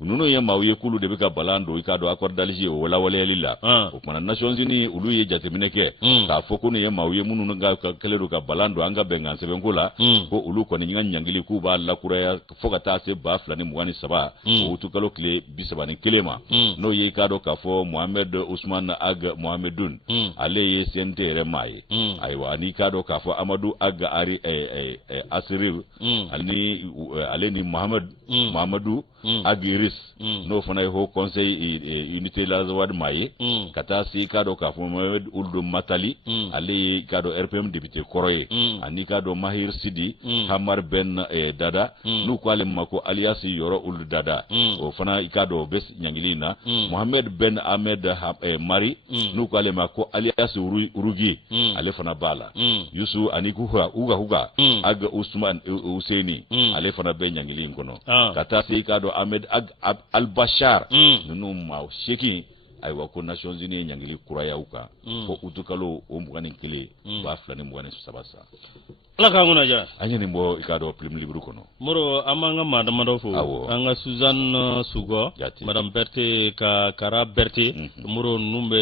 nuno ye mawye kulu de ka balando ka do accord d'Alger wala wala lilla o mana nations unis ulu ye jatemine ke ka fo ko ye mawye munu nga ka kele do ka balando anga bengan sebe ngula ko ulu ko ni nyangili ku ba la kura ya fo ka ta se ba flane mu wan saba utukalo kile bisabani kilema no ye ka do ka fo Mohamed Ousmane Ag Mohamedun ale ye CNT remaye aywa ni kado ka fo Amadou Aga Ari Asirir ale ni Mahamadou Agiris no fana ho conseil unité la zawad maye kata si kado ka fo Mohamed Ould Matali ale kado RPM député Koroye ani kado Mahir Sidi Hamar Ben Dada nu ko ale mako alias Yoro Ould Dada o fana kado bes nyangilina Mohamed Ben Ahmed Mari nu ko ale mako alias Urugi ale fana bala Yusu ani ku huga aga Usman Husseini ale fana be nyangili ngono kata si kado Ahmed Al Bashar nunu ma sheki ay wa ko Nations Unies nyangili kuraya uka ko utukalo o mugani kile ba flane mugani sabasa ala ka ngona ja anyani mbo ikado plim libru kono moro amanga madama do fo anga Suzanne Sugo madame Berté ka Kara Berté moro numbe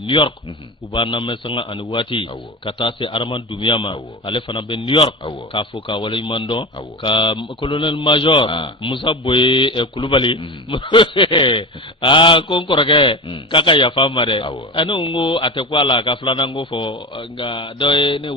New York ubana mesanga ani wati kata se Armand Doumiyama ale fana be New York ka fo ka wala mando ka colonel major Moussa Boye Kulubali kon korake kaka ya famare anu ngo atekwala ka flana ngo fo nga doye ne